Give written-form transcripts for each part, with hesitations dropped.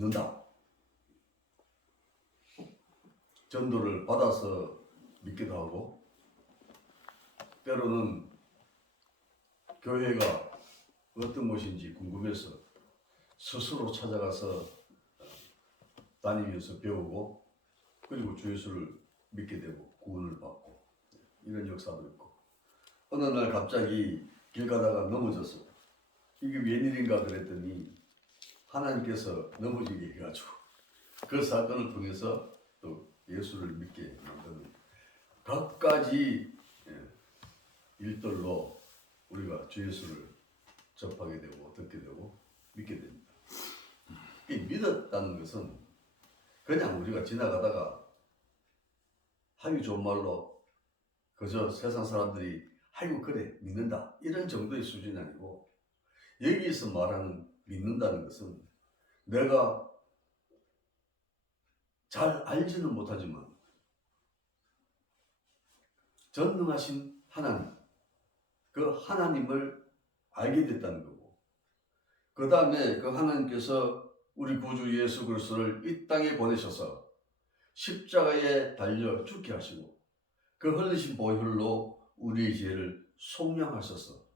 믿는다. 전도를 받아서 믿기도 하고, 때로는 교회가 어떤 곳인지 궁금해서 스스로 찾아가서 다니면서 배우고, 그리고 주 예수를 믿게 되고 구원을 받고, 이런 역사도 있고, 어느 날 갑자기 길 가다가 넘어졌어요. 이게 웬일인가 그랬더니 하나님께서 넘어지게 해가지고 그 사건을 통해서 또 예수를 믿게 만드는 갖가지 일들로 우리가 주 예수를 접하게 되고 듣게 되고 믿게 됩니다. 이 믿었다는 것은 그냥 우리가 지나가다가 하기 좋은 말로 그저 세상 사람들이 아이고 그래 믿는다 이런 정도의 수준이 아니고, 여기서 말하는 믿는다는 것은 내가 잘 알지는 못하지만 전능하신 하나님, 그 하나님을 알게 됐다는 거고, 그 다음에 그 하나님께서 우리 구주 예수 그리스도를 이 땅에 보내셔서 십자가에 달려 죽게 하시고 그 흘리신 보혈로 우리의 죄를 속량하셔서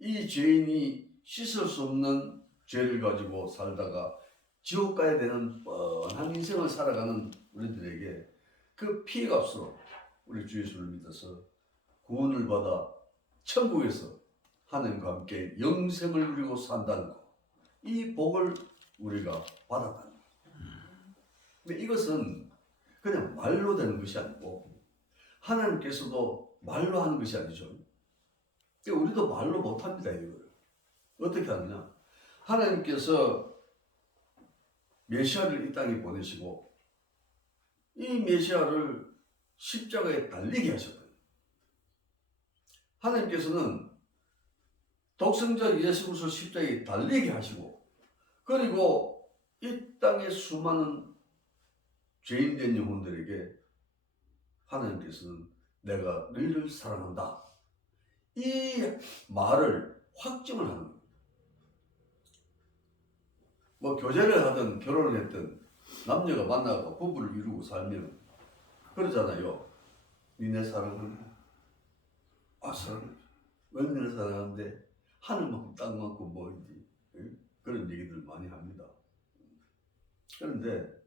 이 죄인이 씻을 수 없는 죄를 가지고 살다가 지옥 가야 되는 뻔한 인생을 살아가는 우리들에게 그 피값으로 우리 주 예수를 믿어서 구원을 받아 천국에서 하나님과 함께 영생을 누리고 산다는 것, 이 복을 우리가 받았다는 것. 근데 이것은 그냥 말로 되는 것이 아니고 하나님께서도 말로 하는 것이 아니죠. 우리도 말로 못합니다. 이거를 어떻게 하느냐, 하나님께서 메시아를 이 땅에 보내시고 이 메시아를 십자가에 달리게 하셨다. 하나님께서는 독생자 예수 그리스도 십자가에 달리게 하시고, 그리고 이 땅의 수많은 죄인된 영혼들에게 하나님께서는 내가 너희를 사랑한다, 이 말을 확증을 하는 거예요. 뭐 교제를 하든 결혼을 했든 남녀가 만나고 부부를 이루고 살면 그러잖아요. 니네 사랑하냐? 아, 사랑해. 언니를 사랑하는데 하늘만큼 땅만큼 뭐인지 그런 얘기들 많이 합니다. 그런데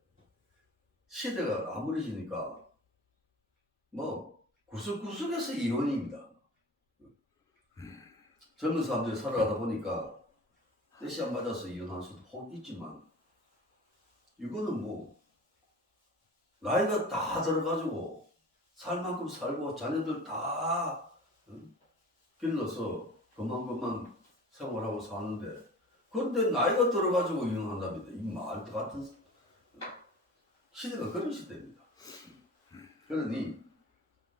시대가 아무래지니까 뭐 구석구석에서 이혼입니다. 젊은 사람들이 살아가다 보니까 뜻이 안 맞아서 이혼할 수도 혹 있지만, 이거는 뭐 나이가 다 들어가지고 살 만큼 살고 자녀들 다 길러서 그만 생활하고 사는데, 그런데 나이가 들어가지고 이혼한답니다. 이 말도 같은 시대가 그런 시대입니다. 그러니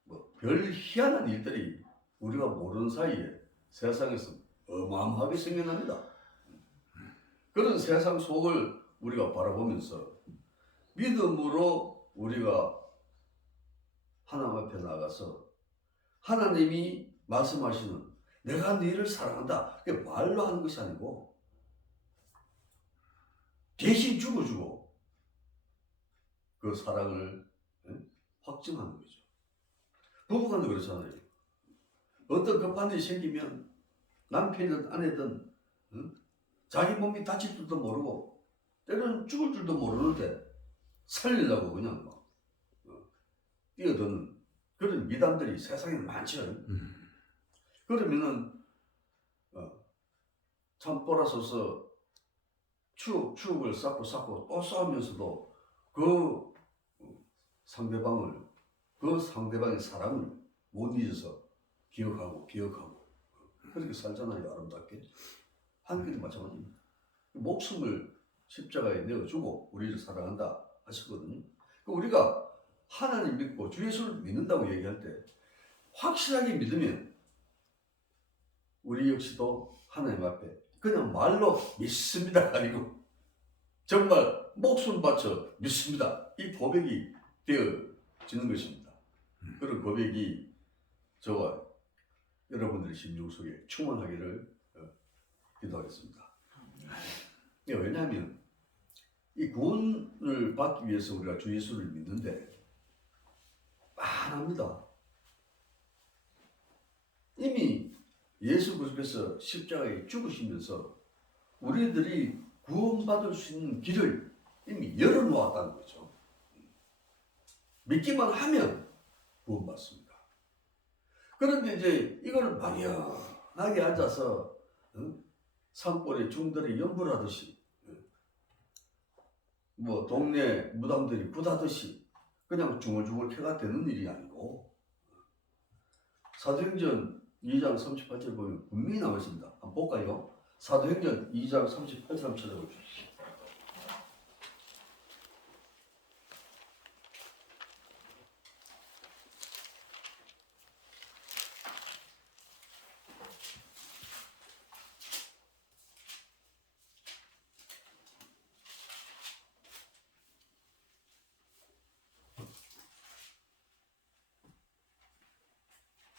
뭐 별 희한한 일들이 우리가 모르는 사이에 세상에서 어마어마하게 생겨납니다. 그런 세상 속을 우리가 바라보면서 믿음으로 우리가 하나님 앞에 나가서 하나님이 말씀하시는 내가 너희를 사랑한다, 그게 말로 하는 것이 아니고 대신 죽어주고 그 사랑을 확증하는 거죠. 부부간도 그렇잖아요. 어떤 급한 일이 생기면 남편이든 아내든 자기 몸이 다칠 줄도 모르고 때로는 죽을 줄도 모르는데 살리려고 그냥 막 뛰어드는 그런 미담들이 세상에 많죠. 그러면은 참 돌아서서 추억을 쌓고 또 싸우면서도 그 상대방의 사랑을 못 잊어서 기억하고 그렇게 살잖아요. 아름답게. 하나님께도 마찬가지입니다. 목숨을 십자가에 내어주고 우리를 사랑한다 하셨거든요. 우리가 하나님 믿고 주 예수를 믿는다고 얘기할 때 확실하게 믿으면 우리 역시도 하나님 앞에 그냥 말로 믿습니다가 아니고 정말 목숨 바쳐 믿습니다, 이 고백이 되어지는 것입니다. 그런 고백이 저와 여러분들의 심령 속에 충만하기를 기도하겠습니다. 왜냐하면 이 구원을 받기 위해서 우리가 주 예수를 믿는데 많합니다. 이미 예수 그리스도께서 십자가에 죽으시면서 우리들이 구원받을 수 있는 길을 이미 열어놓았다는 거죠. 믿기만 하면 구원받습니다. 그런데 이제 이걸 막연하게 앉아서 산골에 중들이 연불하듯이 뭐 동네 무당들이 굿하듯이 그냥 중얼중얼 켜가 되는 일이 아니고 사도행전 2장 38절 보면 분명히 나와 있습니다. 한번 볼까요? 사도행전 2장 38절 한번 찾아보십시오.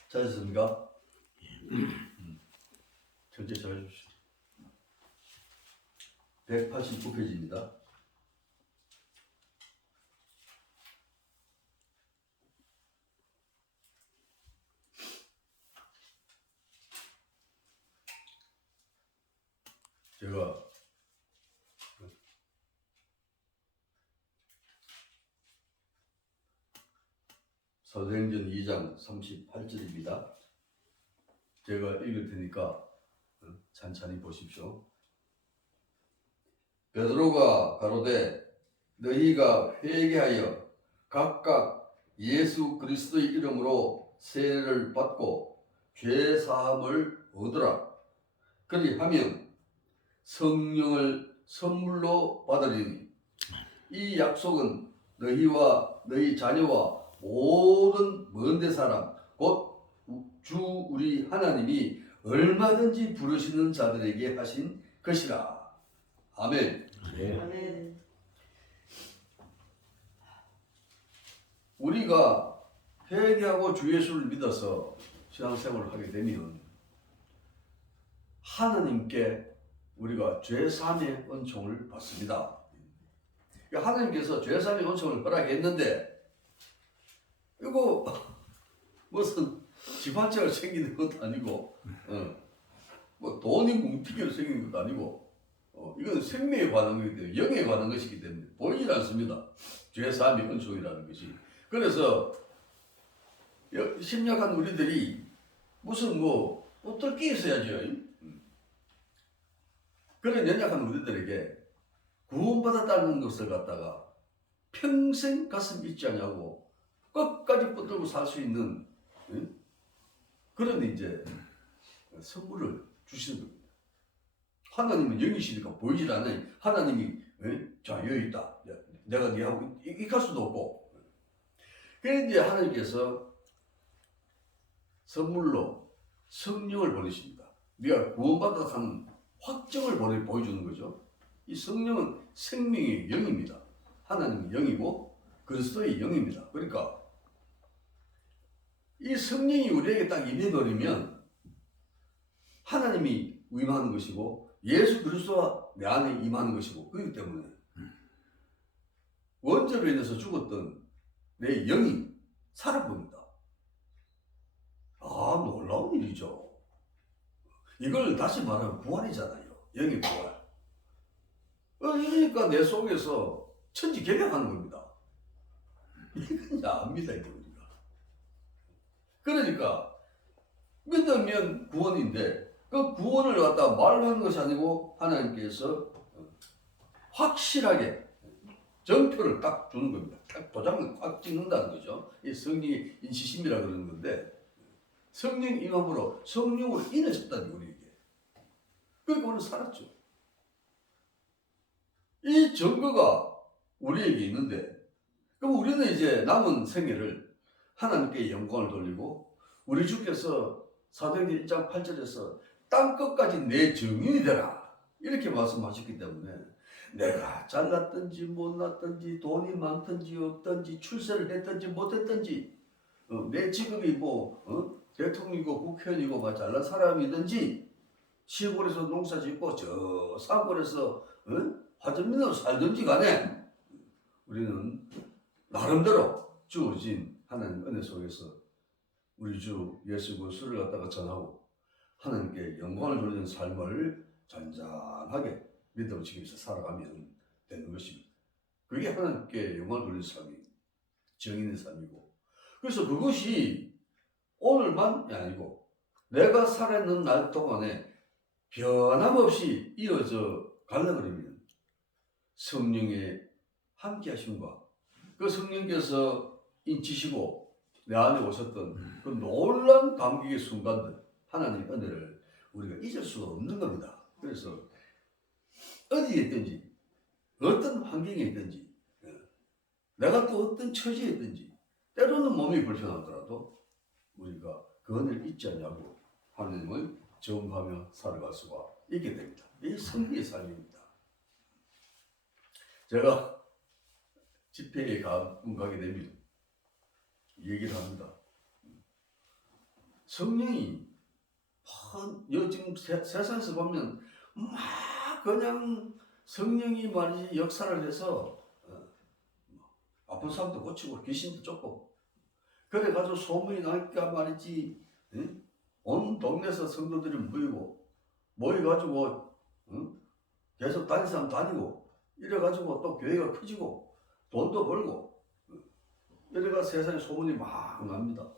찾으셨습니까? 전체 찾아주십시오. 189페이지입니다. 제가 사도행전 2장 38절입니다. 제가 읽을 테니까 찬찬히 보십시오. 베드로가 가로되 너희가 회개하여 각각 예수 그리스도의 이름으로 세례를 받고 죄 사함을 얻으라. 그리하면 성령을 선물로 받으리니 이 약속은 너희와 너희 자녀와 모든 먼데 사람 곧 주 우리 하나님이 얼마든지 부르시는 자들에게 하신 것이라. 아멘. 아멘. 우리가 회개하고 주 예수를 믿어서 신앙생활을 하게 되면 하나님께 우리가 죄사함의 은총을 받습니다. 하나님께서 죄사함의 은총을 허락했는데 이거 무슨 집 한 채가 생기는 것도 아니고 뭐 돈이 뭉티기로 생기는 것도 아니고 이건 생명에 관한 것이기 때문에 영에 관한 것이기 때문에 보이질 않습니다. 죄사함의 은총이라는 것이. 그래서 심약한 우리들이 무슨 뭐 뚫기 있어야죠. 그런 연약한 우리들에게 구원받았다는 것을 갖다가 평생 가슴 잊지 않냐고 끝까지 붙들고 살 수 있는 그런 이제 선물을 주시는 겁니다. 하나님은 영이시니까 보이질 않아요. 하나님이 자 여기 있다. 내가 네하고 이갈 수도 없고. 그래서 이제 하나님께서 선물로 성령을 보내십니다. 네가 구원받았다는 확정을 보여주는 거죠. 이 성령은 생명의 영입니다. 하나님의 영이고 그리스도의 영입니다. 그러니까 이 성령이 우리에게 딱 임해버리면 하나님이 임하는 것이고 예수 그리스도가 내 안에 임하는 것이고 그렇기 때문에 원죄로 인해서 죽었던 내 영이 살아봅니다. 아, 놀라운 일이죠. 이걸 다시 말하면 구원이잖아요. 영의 구원. 그러니까 내 속에서 천지개벽하는 겁니다. 이건 압니다, 이거 우리가. 그러니까 믿으면 구원인데 그 구원을 갖다 말로 하는 것이 아니고 하나님께서 확실하게 정표를 딱 주는 겁니다. 딱 도장을 꽉 찍는다는 거죠. 이 성령의 인치심이라 그러는 건데 성령 임함으로 성령으로 인해졌다는 우리에게. 그러니까 우리는 살았죠. 이 증거가 우리에게 있는데 그럼 우리는 이제 남은 생애를 하나님께 영광을 돌리고 우리 주께서 사도행전 1장 8절에서 땅끝까지 내 증인이 되라 이렇게 말씀하셨기 때문에 내가 잘났든지 못났든지 돈이 많든지 없든지 출세를 했든지 못했든지 내 직업이 대통령이고 국회의원이고 막 잘난 사람이든지 시골에서 농사 짓고 저 산골에서 화전민으로 살든지 간에 우리는 나름대로 주어진 하나님 은혜 속에서 우리 주 예수 그리스도를 갖다가 전하고 하나님께 영광을 돌리는 삶을 잔잔하게 믿음을 지키면서 살아가면 되는 것입니다. 그게 하나님께 영광을 돌리는 삶이 정인의 삶이고, 그래서 그것이 오늘만이 아니고 내가 살아있는 날 동안에 변함없이 이어져 가려 그러면 성령의 함께 하심과 그 성령께서 인치시고 내 안에 오셨던 그 놀라운 감격의 순간들, 하나님의 은혜를 우리가 잊을 수가 없는 겁니다. 그래서 어디에 있든지 어떤 환경에 있든지 내가 또 어떤 처지에 있든지 때로는 몸이 불편하더라도 우리가 그 은혜를 잊지 않냐고 하나님을 경험하며 살아갈 수가 있게 됩니다. 이게 성리의 삶입니다. 제가 집회에 가게 되면 얘기를 합니다. 성령이 지금 세상에서 보면 막 그냥 성령이 말이지 역사를 해서 아픈 사람도 고치고 귀신도 쫓고 그래가지고 소문이 나니까 말이지 온 동네에서 성도들이 모여가지고 계속 다니는 사람 다니고 이래가지고 또 교회가 커지고 돈도 벌고 이래가 세상에 소문이 막 납니다.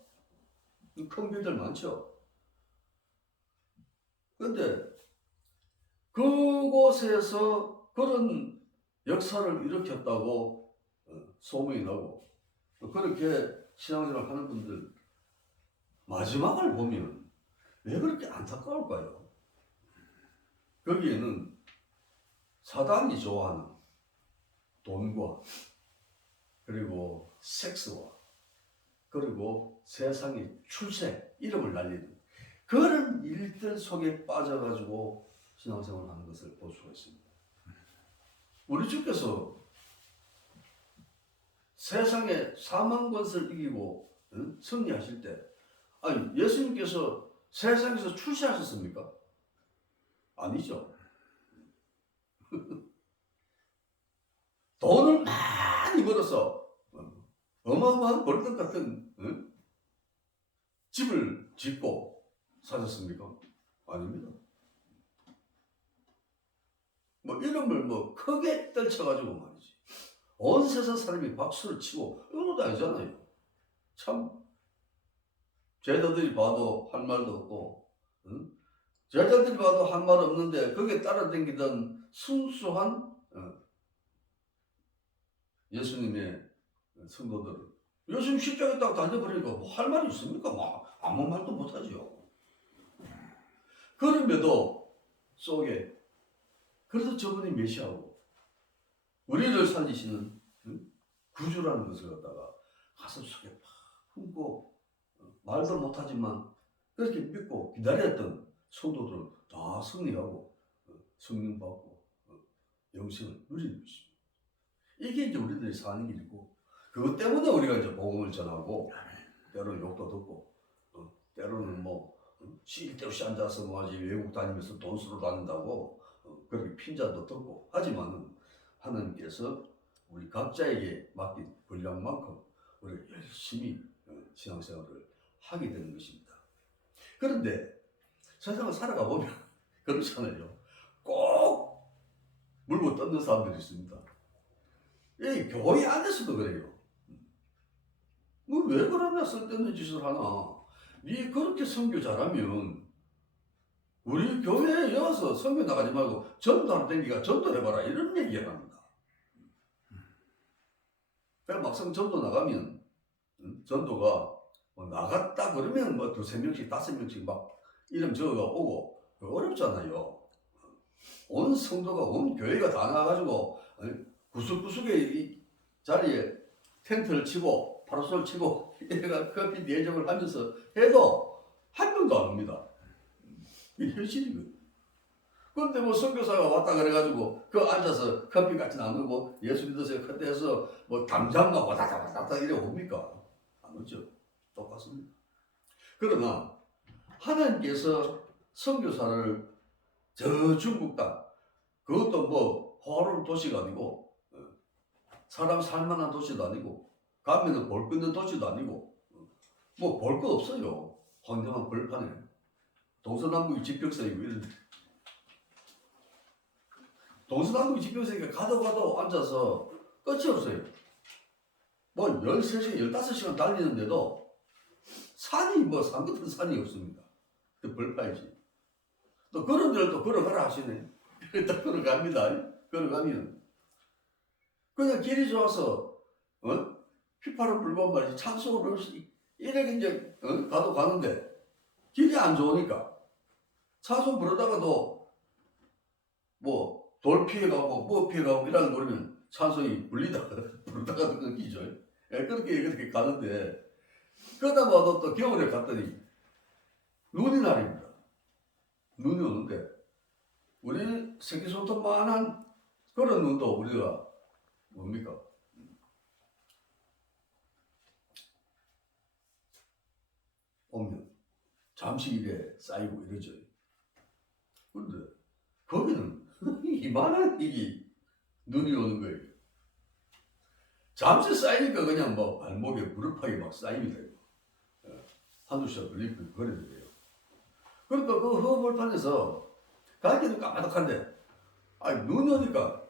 큰 교회들 많죠. 그런데 그곳에서 그런 역사를 일으켰다고 소문이 나고 그렇게 신앙생활 하는 분들 마지막을 보면 왜 그렇게 안타까울까요? 거기에는 사단이 좋아하는 돈과 그리고 섹스와 그리고 세상의 출세, 이름을 날리는 그런 일들 속에 빠져가지고 신앙생활을 하는 것을 볼 수가 있습니다. 우리 주께서 세상의 사망 권세를 이기고 승리하실 때 아니 예수님께서 세상에서 출세하셨습니까? 아니죠. 돈을 많이 벌어서 어마어마한 벌던 같은 집을 짓고 사셨습니까? 아닙니다. 뭐 이름을 뭐 크게 떨쳐가지고 말이지 온 세상 사람이 박수를 치고 이런 것도 아니잖아요. 참 제자들이 봐도 할 말도 없고 제자들이 봐도 할 말 없는데 거기에 따라다니던 순수한 예수님의 성도들은 예수님 십자가에 딱 달려버리니까 뭐 할 말이 있습니까? 뭐 아무 말도 못하죠. 그럼에도 속에 그래서 저분이 메시아고 우리를 살리시는 구주라는 것을 갖다가 가슴 속에 팍 품고 말도 못하지만 그렇게 믿고 기다렸던 성도들은 다 승리하고 성령 받고 영생을 누리는 것입니다. 이게 이제 우리들이 사는 길이고 그것 때문에 우리가 이제 복음을 전하고 때로는 욕도 듣고 때로는 뭐 쉴 데 없이 앉아서 뭐하지 외국 다니면서 돈 쓰러 다닌다고 그렇게 핀잔도 듣고 하지만은 하나님께서 우리 각자에게 맡긴 분량만큼 우리가 열심히 신앙생활을 하게 되는 것입니다. 그런데 세상을 살아가 보면 그렇잖아요. 꼭 물고 뜯는 사람들이 있습니다. 이 교회 안에서도 그래요. 뭐 왜 그러냐 쓸데없는 짓을 하나. 네 그렇게 선교 잘하면 우리 교회에 와서 선교 나가지 말고 전도하러 댕기가 전도해봐라 이런 얘기를 합니다. 그래 막상 전도 나가면 전도가 뭐 나갔다 그러면 뭐 2-3명씩 5명씩 막 이름 적어가 오고 어렵잖아요. 온 성도가 온 교회가 다 나가가지고 구석구석에 이 자리에 텐트를 치고 파라솔을 치고 얘가 커피 대접을 하면서 해도 한 명도 안 옵니다. 이게 현실이거든요. 그런데 뭐 선교사가 왔다 그래가지고 그 앉아서 커피 같이 나누고 예수 믿으세요 그때 해서 뭐 당장만 와다다다다 이래 옵니까? 안 오죠. 똑같습니다. 그러나 하나님께서 선교사를 저 중국 땅 그것도 뭐 호화로운 도시가 아니고 사람 살만한 도시도 아니고 가면은 볼 거 있는 도시도 아니고 뭐 볼 거 없어요. 황량한 벌판에 동서남북이 지평선이고 이런 동서남북이 지평선이니까 가도 앉아서 끝이 없어요. 뭐 13시간, 15시간 달리는데도 산이 뭐 산 같은 산이 없습니다. 그 벌판이지. 또 그런 데를 또 걸어가라 하시네. 또 걸어갑니다. 걸어가면 그냥 길이 좋아서 휘파람 불고 말이지 찬송을 이렇게 이제 가도 가는데 길이 안 좋으니까 찬송 부르다가도 뭐 돌 피해가고 뭐 피해가고 이러는 거면 찬송이 불리다가 부르다가도 끊기죠. 그렇게 가는데 그러다 봐도 또 겨울에 갔더니 눈이 날입니다. 눈이 오는데 우리 새끼손톱만한 그런 눈도 우리가 뭡니까? 오면 잠시 일에 쌓이고 이러죠. 그런데 거기는 이만한 이게 눈이 오는 거예요. 잠시 쌓이니까 그냥 뭐 발목에 무릎팍이 막 쌓입니다. 한두 시간 걸리고 그래야 돼요. 그러니까 그 허벌판에서 갈 길은 까마득한데 눈이 오니까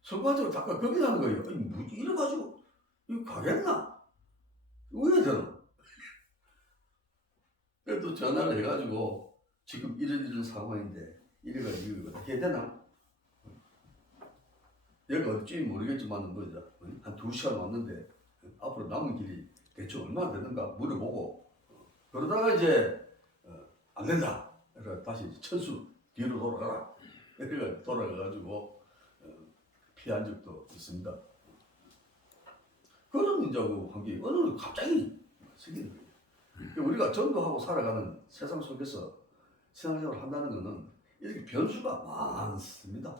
순간적으로 잠깐 겁이 나는 거예요. 뭐지 이래가지고 이거 가겠나? 왜 되나? 그래도 전화를 해가지고 지금 이런 상황인데 이래가지고 이거 어떻게 해야 되나? 여기 어딘지 모르겠지만 뭐죠? 한 2시간 왔는데 앞으로 남은 길이 대충 얼마나 되는가 물어보고 그러다가 이제 안 된다. 그래서 다시 천수 뒤로 돌아가라. 그래가 돌아가가지고 피한 적도 있습니다. 그런 이제 환경이 어느 갑자기 생기는 거예요. 우리가 전도하고 살아가는 세상 속에서 신앙생활을 한다는 것은 이렇게 변수가 많습니다.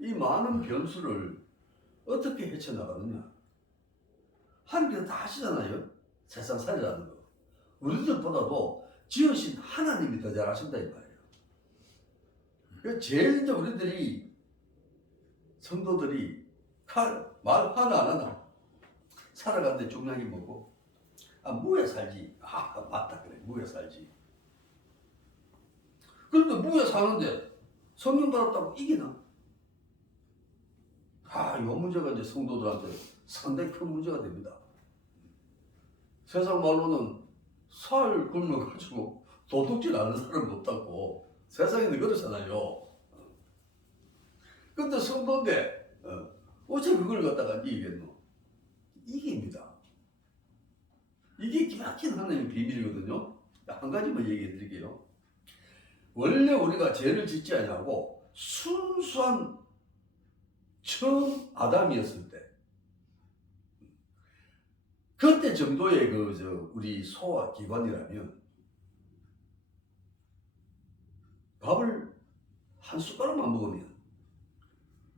이 많은 변수를 어떻게 헤쳐나가느냐. 하나님께서 다 하시잖아요. 세상 살이라는 거. 우리들보다도 지으신 하나님이 더 잘하신다 이 말이에요. 그래서 제일 이제 우리들이 성도들이 말 하나 안 하나 살아가는데 중요한 게 뭐고? 무에 살지. 맞다 그래. 무에 살지. 그런데 무에 사는데 성령 받았다고 이기나? 이 문제가 이제 성도들한테 상당히 큰 문제가 됩니다. 세상 말로는 살 굶어가지고 도둑질 하는 사람도 없다고 세상에는 그러잖아요. 근데 성도인데 어째 그걸 갖다가 이기겠노? 이깁니다. 이게 기막힌 하나님의 비밀이거든요. 한 가지만 얘기해 드릴게요. 원래 우리가 죄를 짓지 않냐고 순수한 처음 아담이었을 때 그때 정도의 우리 소화 기관이라면 밥을 한 숟가락만 먹으면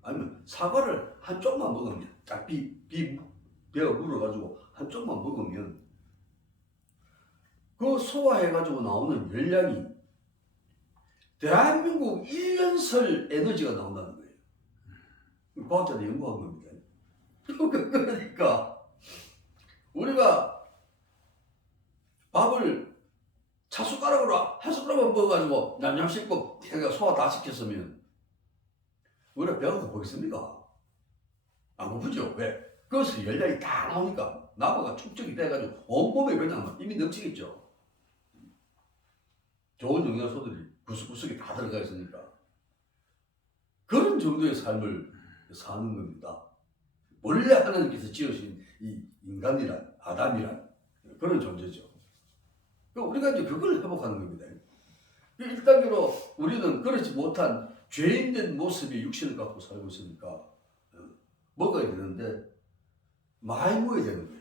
아니면 사과를 한 쪽만 먹으면 딱 배가 물어가지고 한 쪽만 먹으면 그 소화해가지고 나오는 열량이 대한민국 1년설 에너지가 나온다는 거예요. 과학자들이 연구한 겁니다. 그러니까 우리가 밥을 차숟가락으로 한 숟가락만 먹어가지고 냠냠 씹고 소화 다 시켰으면 우리가 배가 고프겠습니까? 안 고프죠? 왜? 그것을 열량이 다 나오니까 나무가 축적이 돼가지고 온몸에 그냥 이미 넘치겠죠. 좋은 영양소들이 구석구석에 다 들어가 있으니까 그런 정도의 삶을 사는 겁니다. 원래 하나님께서 지으신 이 인간이란 아담이란 그런 존재죠. 우리가 이제 그걸 회복하는 겁니다. 1단계로 우리는 그렇지 못한 죄인된 모습의 육신을 갖고 살고 있으니까 먹어야 되는데 많이 먹어야 되는 거예요.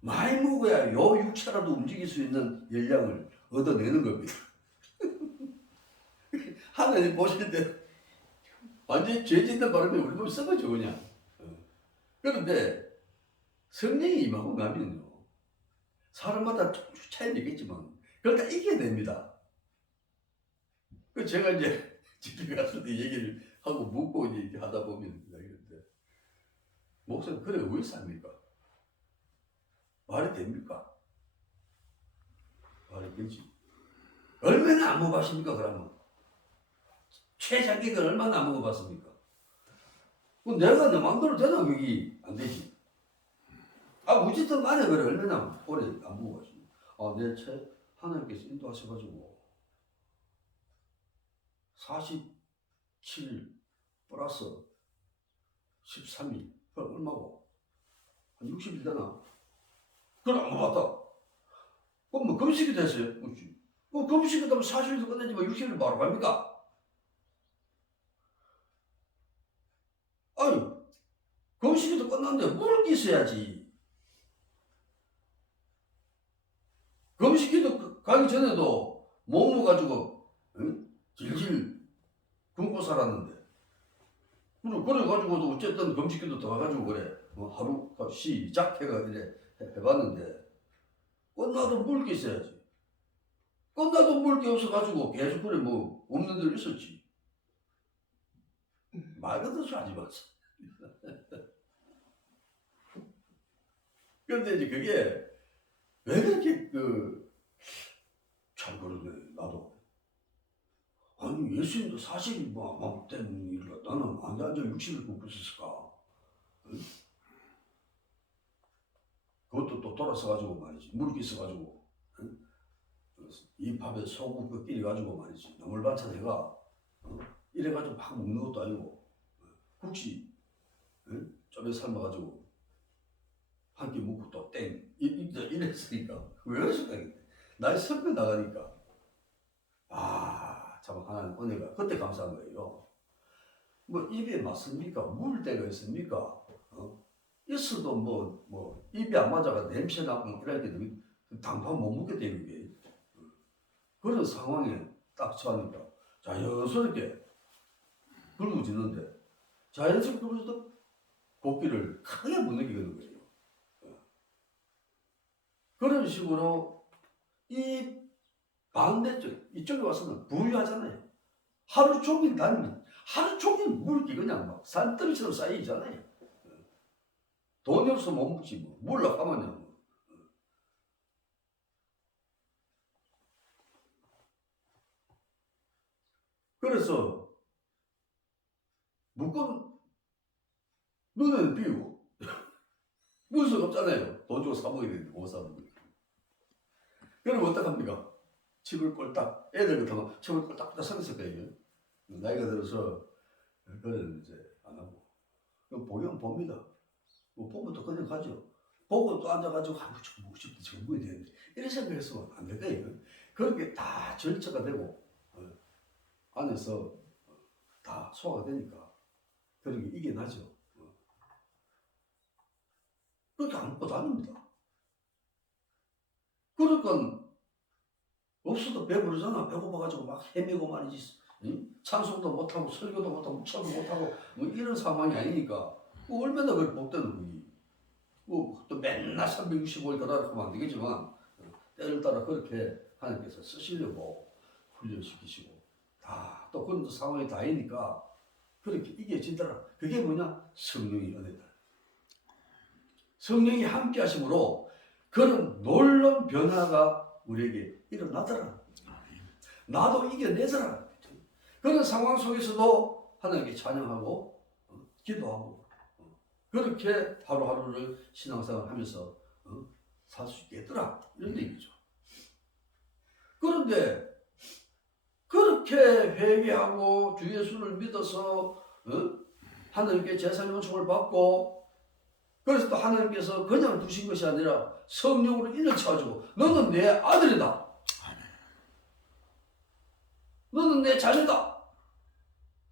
많이 먹어야 요 육체라도 움직일 수 있는 열량을 얻어내는 겁니다. 하나님 보실 때 완전히 죄 짓는 바람에 우리 몸이 썩어져 그냥. 그런데 성령이 임하고 나면요 사람마다 차이는 있겠지만 그걸 다 이겨야 됩니다. 제가 이제 집에 갔을 때 얘기를 하고 묻고 이제 이렇게 하다 보면 이러는데 목사님 그래 왜 삽니까? 말이 됩니까? 말이 되지. 얼마나 안 먹어봤습니까? 그러면 최장기간 얼마나 안 먹어봤습니까? 내가 내 마음대로 되나 그게 안 되지. 무지든 만에 그래 얼마나 오래 안 먹어봤습니까? 내 하나님께서 인도하셔가지고 47일 플러스 13일 그럼 얼마고? 한 60일 되나? 그럼 안 먹었다. 그럼 뭐 금식이 됐어요. 금식이 되면 40일도 끝내지 뭐 60일 바로 갑니까? 아니 금식이도 끝났는데 물 있어야지. 금식기도 가기 전에도 몸을 가지고 질질 굶고 살았는데 그래가지고도 어쨌든 금식기도 들어가가지고 그래 하루 시작해가 이래 해봤는데 끝나도 물게 있어야지. 끝나도 물게 없어가지고 계속 그래 뭐 없는 데 있었지. 말 같은 소리 하지 마세요. 그런데 이제 그게 왜 그렇게 잘 그러네 나도. 아니 예수님도 사실이 뭐 때문에 일을 나는 앉아 60일 굶고 있었을까? 응? 그것도 또 돌아서가지고 말이지 물기 있어가지고 응? 이 밥에 소금 그 끼려가지고 말이지 나물 반찬 해가 이래가지고 막 먹는 것도 아니고 국시 좀 삶아가지고 한 끼 먹고 또 땡 이랬으니까 왜 그랬을까? 나이 선배 나가니까 참 하나님 은혜가 그때 감사한 거예요. 뭐 입에 맞습니까? 물 때가 있습니까? 있어도 뭐 입이 안 맞아가 냄새 나고 이럴 때도 당판 못 먹게 되는 게 그런 상황에 딱 처하니까 자연스럽게 굶어지는데 자연스럽게 그래도 고기를 크게 못 느끼는 거예요. 그런 식으로 이 반대쪽 이쪽에 와서는 부유하잖아요. 하루 종일 하루 종일 물기 그냥 막 산더미처럼 쌓이잖아요. 돈이 없어 못 먹지 뭐. 물러 가면요. 뭐. 그래서 묶은 눈에는 비우고 문서가 없잖아요. 돈 주고 사 먹어야 되는데 못 사 먹어요. 그럼 어떡합니까? 집을 꼴딱 애들 같으면 집을 꼴딱 서있을 거예요. 나이가 들어서 그걸 이제 안 하고 보면 봅니다. 뭐 보면 또 그냥 가죠. 보고 또 앉아가지고 저 먹고 싶다 저거 먹어야 되는데 이런 생각해서 안 될 거예요. 그렇게 다 절차가 되고 안에서 다 소화가 되니까 그런 게 이겨나죠. 그렇게 안 먹고 다닙니다. 그러니까 없어도 배부르잖아. 배고파가지고 막 헤매고 말이지. 찬송도 못하고 설교도 못하고 묵상도 못하고 뭐 이런 상황이 아니니까 뭐 얼마나 그걸 복되는 거니. 뭐또 맨날 365일 가다하면 안 되겠지만 때를 따라 그렇게 하나님께서 쓰시려고 훈련시키시고 다 또 그런 상황이 다이니까 그렇게 이겨지더라. 그게 뭐냐? 성령의 은혜다. 성령이 함께 하심으로 그런 놀라운 변화가 우리에게 일어나더라. 나도 이겨내더라. 그런 상황 속에서도 하나님께 찬양하고 기도하고 그렇게 하루하루를 신앙생활 하면서 살 수 있겠더라. 이런 얘기죠. 그런데 그렇게 회개하고 주 예수를 믿어서 하나님께 제사의 은총을 받고 그래서 또 하나님께서 그냥 두신 것이 아니라 성령으로 인을 쳐가지고 너는 내 아들이다. 너는 내 자녀다.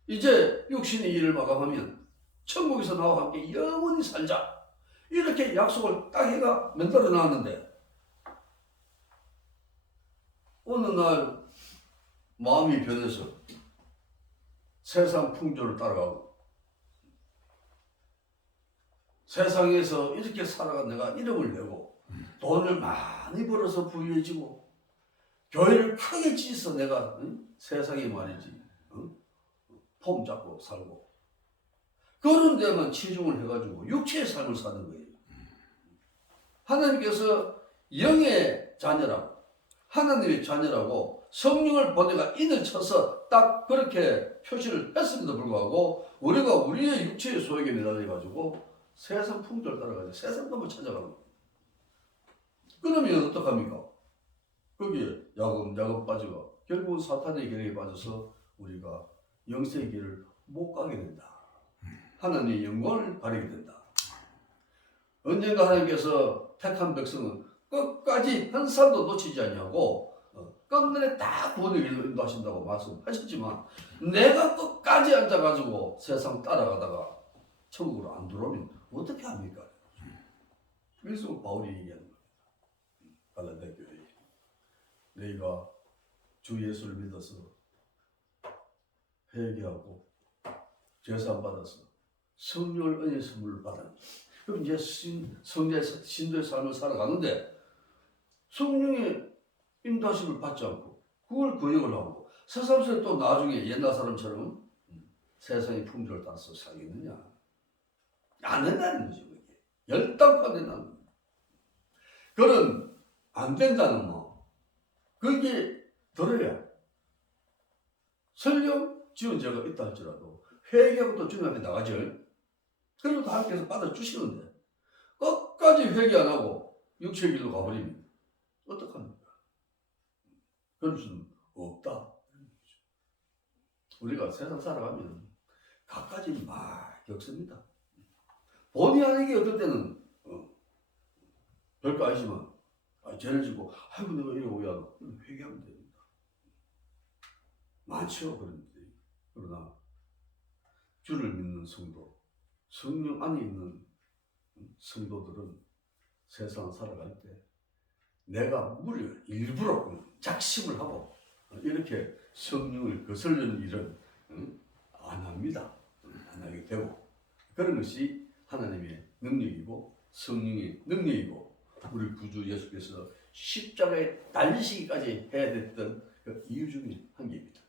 이제 육신의 일을 마감하면 천국에서 나와 함께 영원히 살자. 이렇게 약속을 딱 해가 만들어 놨는데 어느 날 마음이 변해서 세상 풍조를 따라가고 세상에서 이렇게 살아가 내가 이름을 내고 돈을 많이 벌어서 부유해지고 교회를 크게 지어서 내가 세상에 말이지 폼 잡고 살고 그런 데만 치중을 해가지고 육체의 삶을 사는 거예요. 하나님께서 영의 자녀라고 하나님의 자녀라고 성령을 보내가 인을 쳐서 딱 그렇게 표시를 했음에도 불구하고 우리가 우리의 육체의 소욕에 매달려가지고 세상 풍조를 따라가지고 세상 것만 찾아가는 거예요. 그러면 어떡합니까? 거기에 야금 빠지고 결국은 사탄의 계략에 빠져서 우리가 영생의 길을 못 가게 된다. 하나님의 영광을 가리게 된다. 언젠가 하나님께서 택한 백성은 끝까지 한 사람도 놓치지 않냐고 끝내 다 구원의 길로 인도하신다고 말씀하셨지만 내가 끝까지 앉아가지고 세상 따라가다가 천국으로 안 들어오면 어떻게 합니까? 그래서 바울이 얘기하는 겁니다. 갈라디아 교회 너희가 주 예수를 믿어서 회개하고 제사함 받아서 성령을 은혜 선물을 받았는데 그럼 이제 신도의 삶을 살아가는데 성령의 인도하심을 받지 않고 그걸 거역을 하고 세상에서 또 나중에 옛날 사람처럼 세상의 풍조를 따라서 살겠느냐? 안 된다는 거죠. 그게. 열당코 안 된다는 거예요. 그런 안 된다는 뭐 그게 들어야 설령 지은 죄가 있다 할지라도 회개부터 주님 앞에 나가죠. 그래도 하나님께서 받아주시는데 끝까지 회개 안 하고 육체의 길로 가버리면 어떡합니까? 그럴 수는 없다. 우리가 세상 살아가면 갖가지 막 겪습니다. 본의 아니게 어떨 때는 별거 아니지만 죄를 지고 아이고 내가 이래 오야 회개하면 됩니다. 많죠 그런 일들이. 그러나 주를 믿는 성도 성령 안에 있는 성도들은 세상 살아갈 때 내가 무려 일부러 작심을 하고 이렇게 성령을 거슬리는 일은 안 합니다. 안 하게 되고 그런 것이 하나님의 능력이고 성령의 능력이고 우리 구주 예수께서 십자가에 달리시기까지 해야 됐던 그 이유 중에 한 개입니다.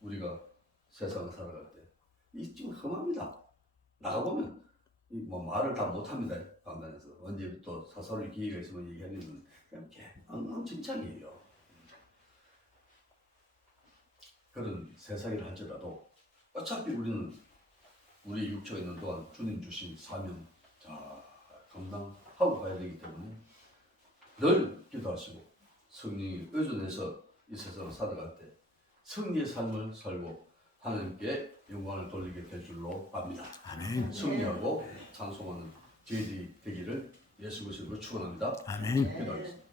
우리가 세상을 살아갈 때 이 지금 험합니다. 나가보면 뭐 말을 다 못합니다. 강단에서 언제부터 사설의 기회가 있으면 얘기하는 그냥 엉망진창이에요. 그런 세상이라 할지라도 어차피 우리는 우리 육체가 있는 동안 주님 주신 사명 잘 감당하고 가야 되기 때문에 늘 기도하시고 성령이 의존해서 이 세상을 살아갈 때 승리의 삶을 살고 하나님께 영광을 돌리게 될 줄로 압니다. 아멘. 승리하고 찬송하는 저희들이 되기를 예수 그리스도로 축원합니다. 아멘. 기도하겠습니다.